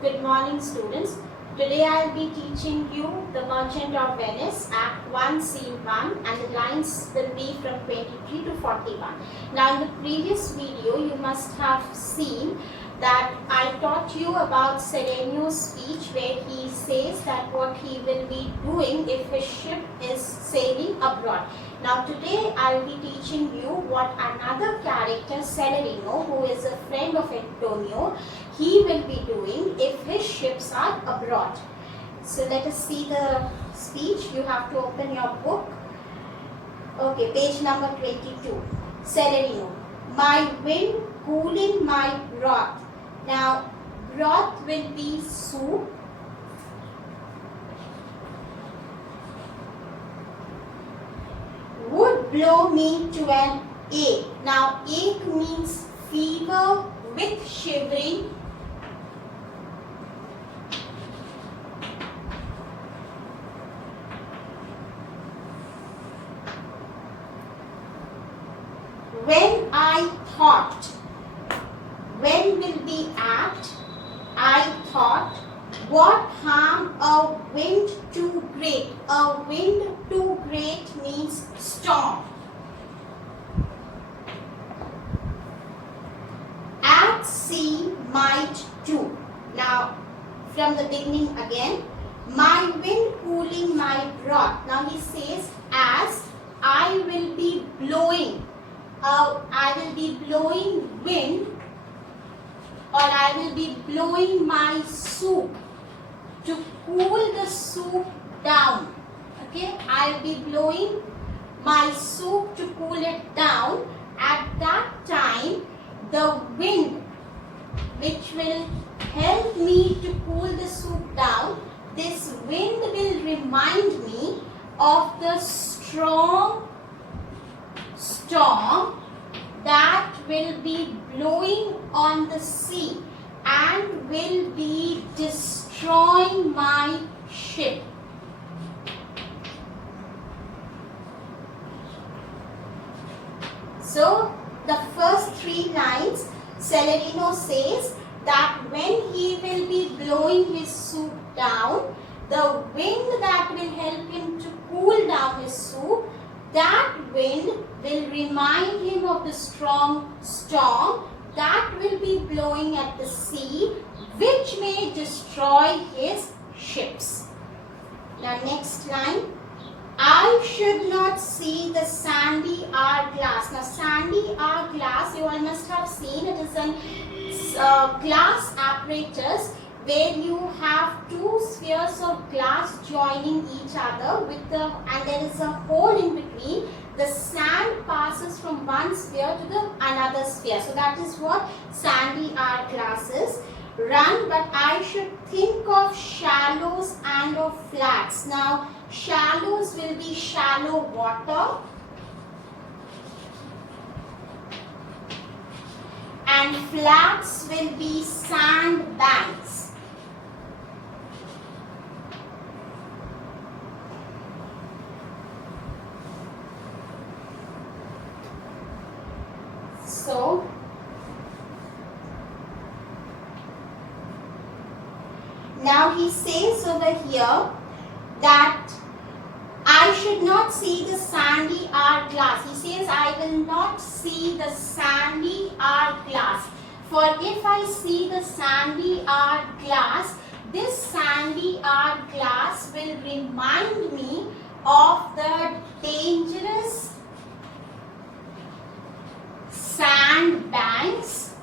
Good morning, students. Today I will be teaching you The Merchant of Venice, Act 1, Scene 1, and the lines will be from 23 to 41. Now, in the previous video, you must have seen that I taught you about Serenio's speech where he says that what he will be doing if his ship is sailing abroad. Now today I will be teaching you what another character, Celerino, who is a friend of Antonio, he will be doing if his ships are abroad. So let us see the speech. You have to open your book. Okay, page number 22. Celerino. My wind cooling my broth. Now, broth will be soup. Would blow me to an ache. Now, ache means fever with shivering. When I thought, when will be at, I thought, what harm a wind too great? A wind too great means storm. At sea might do. Now, from the beginning again. My wind cooling my broth. Now he says, as I will be blowing. I will be blowing wind, or I will be blowing my soup to cool the soup down. Okay, I will be blowing my soup to cool it down. At that time, the wind which will help me to cool the soup down, this wind will remind me of the strong storm that will be blowing on the sea and will be destroying my ship. So the first three lines, Celerino says that when he will be blowing his soup down, the wind that will help him to cool down his soup, that wind will remind him of the strong storm that will be blowing at the sea, which may destroy his ships. Now next line, I should not see the sandy hourglass. Now sandy hourglass, you all must have seen, it is a glass apparatus where you have two spheres of glass joining each other and there is a hole in between. The sand passes from one sphere to the another sphere. So that is what sandy hourglasses run. But I should think of shallows and of flats. Now shallows will be shallow water, and flats will be sand banks. So, now he says over here that I should not see the sandy hourglass. He says I will not see the sandy hourglass. For if I see the sandy hourglass, this sandy hourglass will remind me of the dangerous sand banks,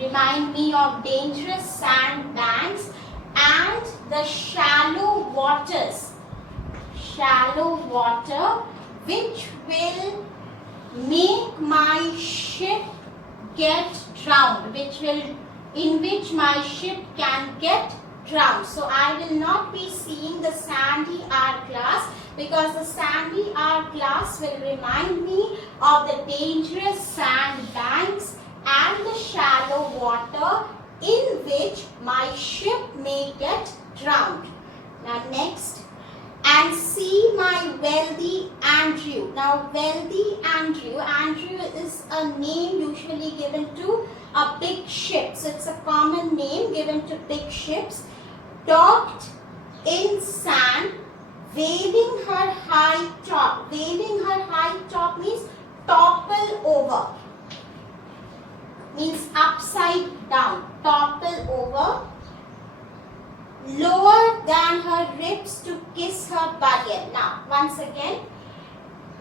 remind me of dangerous sand banks and the shallow waters, shallow water which will make my ship get drowned, in which my ship can get drowned. So I will not be seeing the sandy hourglass, because the sandy hourglass will remind me of the dangerous sand banks and the shallow water in which my ship may get drowned. Now next, and see my wealthy Andrew. Now, wealthy Andrew. Andrew is a name usually given to a big ship. So, it's a common name given to big ships. Docked in sand, waving her high top. Waving her high top means topple over. Means upside down. Topple over. Lower than her ribs to kiss her burial. Now, once again,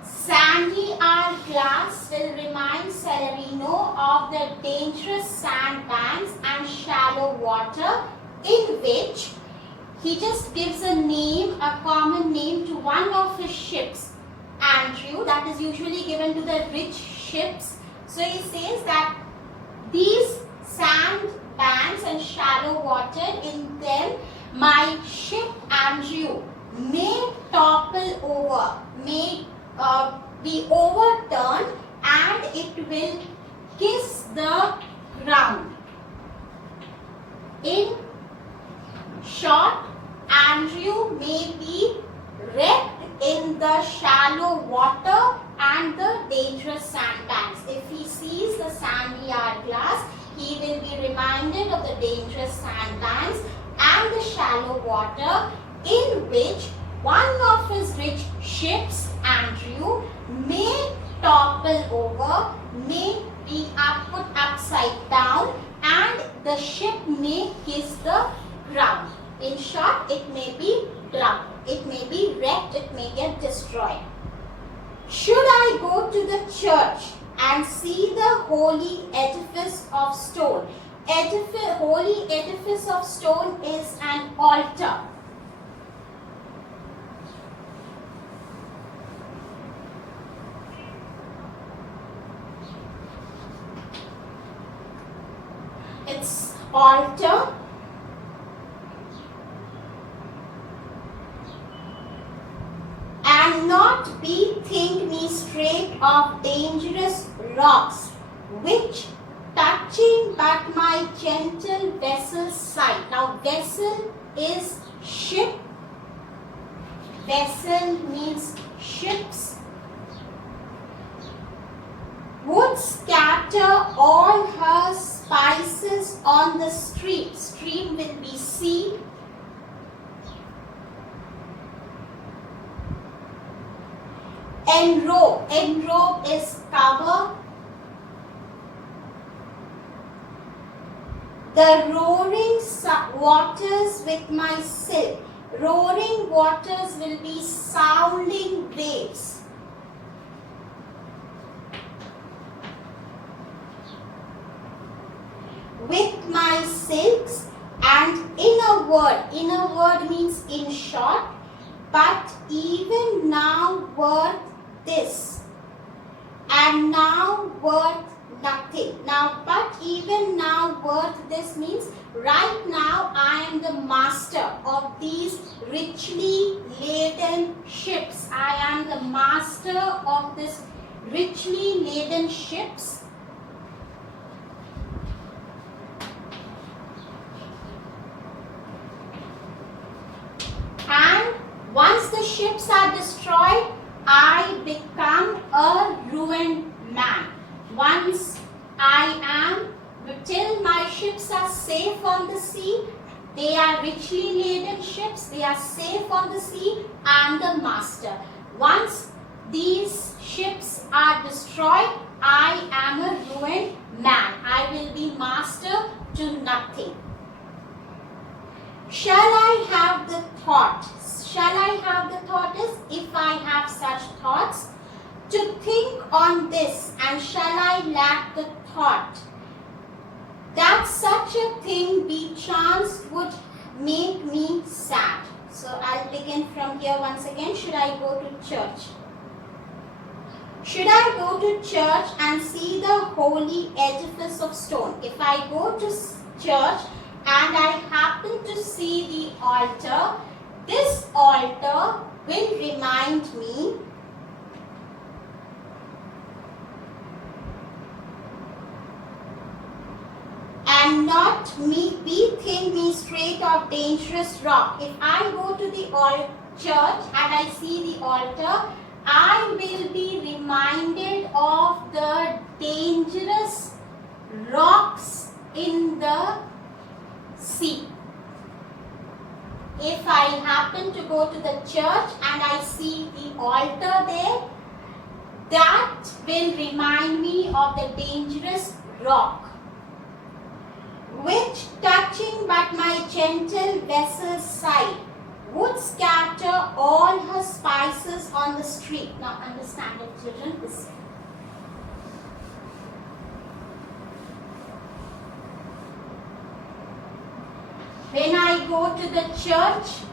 sandy hourglass will remind Celerino of the dangerous sandbanks and shallow water in which he just gives a name, a common name to one of his ships, Andrew, that is usually given to the rich ships. So he says that these sandbanks and shallow water, in them my ship Andrew may topple over, may be overturned, and it will kiss the ground. In short, Andrew may be wrecked in the shallow water and the dangerous sandbanks. If he sees the sandy hourglass, he will be reminded of the dangerous sandbanks and the shallow water in which one of his rich ships, Andrew, may topple over, may be put upside down, and the ship may kiss the ground. In short, it may be drowned, it may be wrecked, it may get destroyed. Should I go to the church and see the holy edifice of stone? Holy edifice of stone is an altar. It's altar. And not bethink me straight of dangerous rocks, which touching but my gentle vessel's side. Now, vessel is ship. Vessel means ships. Would scatter all her spices on the stream. Stream will be sea. Enrobe. Enrobe is cover. The roaring waters with my silk. Roaring waters will be sounding waves. With my silks, and in a word means in short, but even now worth this, and now worth nothing. Now, but even now worth this means right now I am the master of these richly laden ships. I am the master of this richly laden ships. And once the ships are destroyed, I become a ruined man. Once I am, till my ships are safe on the sea, they are richly laden ships, they are safe on the sea, I am the master. Once these ships are destroyed, I am a ruined man. I will be master to nothing. Shall I have the thought? Shall I have the thought is if I have such thoughts, to think on this, and shall I lack the thought that such a thing be chanced would make me sad. So I'll begin from here once again. Should I go to church? Should I go to church and see the holy edifice of stone? If I go to church and I happen to see the altar, this altar will remind me and not me bethink me straight of dangerous rock. If I go to the church and I see the altar, I will be reminded of the dangerous rocks in the sea. If I happen to go to the church and I see the altar there, that will remind me of the dangerous rock, which touching but my gentle vessel's side would scatter all her spices on the street. Now understand it, children. Listen. When I go to the church,